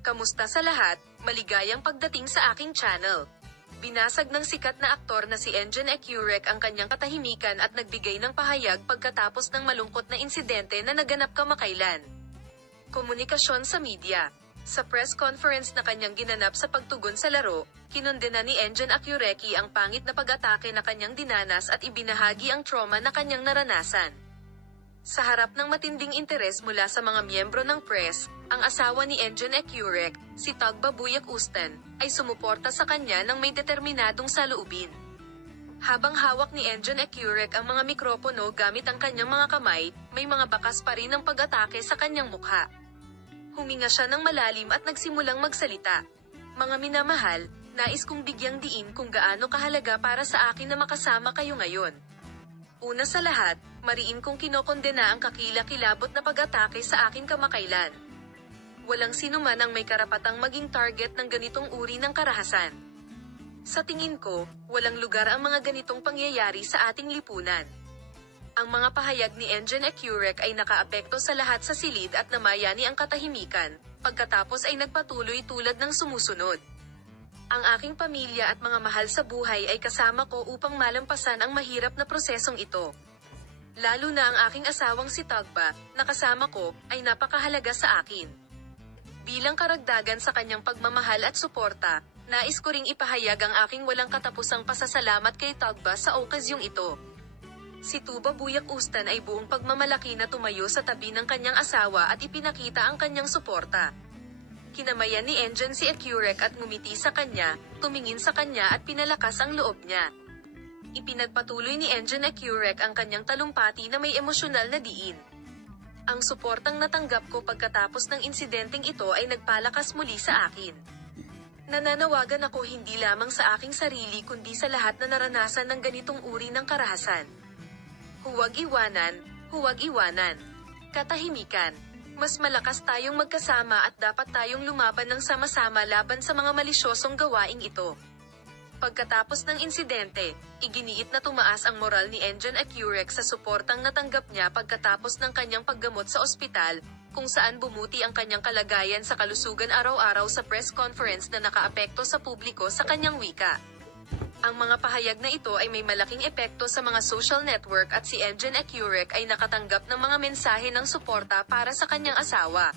Kamusta sa lahat? Maligayang pagdating sa aking channel. Binasag ng sikat na aktor na si Engin Ecurek ang kanyang katahimikan at nagbigay ng pahayag pagkatapos ng malungkot na insidente na naganap kamakailan. Komunikasyon sa media. Sa press conference na kanyang ginanap sa pagtugon sa laro, kinondena ni Engin Ecurek ang pangit na pag-atake na kanyang dinanas at ibinahagi ang trauma na kanyang naranasan. Sa harap ng matinding interes mula sa mga miyembro ng press, ang asawa ni Engin Ecurek, si Tagba Buyak Ustan, ay sumuporta sa kanya ng may determinadong saloobin. Habang hawak ni Engin Ecurek ang mga mikropono gamit ang kanyang mga kamay, may mga bakas pa rin ng pag-atake sa kanyang mukha. Huminga siya ng malalim at nagsimulang magsalita. "Mga minamahal, nais kong bigyang diin kung gaano kahalaga para sa akin na makasama kayo ngayon. Una sa lahat, mariin kong kinokondena ang kakilakilabot na pag-atake sa akin kamakailan. Walang sinuman ang may karapatang maging target ng ganitong uri ng karahasan. Sa tingin ko, walang lugar ang mga ganitong pangyayari sa ating lipunan." Ang mga pahayag ni Engin Ecurek ay nakaapekto sa lahat sa silid at namayani ang katahimikan, pagkatapos ay nagpatuloy tulad ng sumusunod. "Ang aking pamilya at mga mahal sa buhay ay kasama ko upang malampasan ang mahirap na prosesong ito. Lalo na ang aking asawang si Tagba, na kasama ko, ay napakahalaga sa akin. Bilang karagdagan sa kanyang pagmamahal at suporta, nais ko ring ipahayag ang aking walang katapusang pasasalamat kay Tagba sa okasyong ito." Si Tuba Buyak Ustan ay buong pagmamalaki na tumayo sa tabi ng kanyang asawa at ipinakita ang kanyang suporta. Kinamayan ni Engin si Ecurek at ngumiti sa kanya, tumingin sa kanya at pinalakas ang loob niya. Ipinagpatuloy ni Engin Ecurek ang kanyang talumpati na may emosyonal na diin. "Ang suportang natanggap ko pagkatapos ng insidenteng ito ay nagpalakas muli sa akin. Nananawagan ako hindi lamang sa aking sarili kundi sa lahat na naranasan ng ganitong uri ng karahasan. Huwag iwanan, huwag iwanan. Katahimikan. Mas malakas tayong magkasama at dapat tayong lumaban ng sama-sama laban sa mga malisyosong gawaing ito." Pagkatapos ng insidente, iginiit na tumaas ang moral ni Engin Ecurek sa suportang natanggap niya pagkatapos ng kanyang paggamot sa ospital, kung saan bumuti ang kanyang kalagayan sa kalusugan araw-araw sa press conference na nakaapekto sa publiko sa kanyang wika. Ang mga pahayag na ito ay may malaking epekto sa mga social network at si Engin Ecurek ay nakatanggap ng mga mensahe ng suporta para sa kanyang asawa.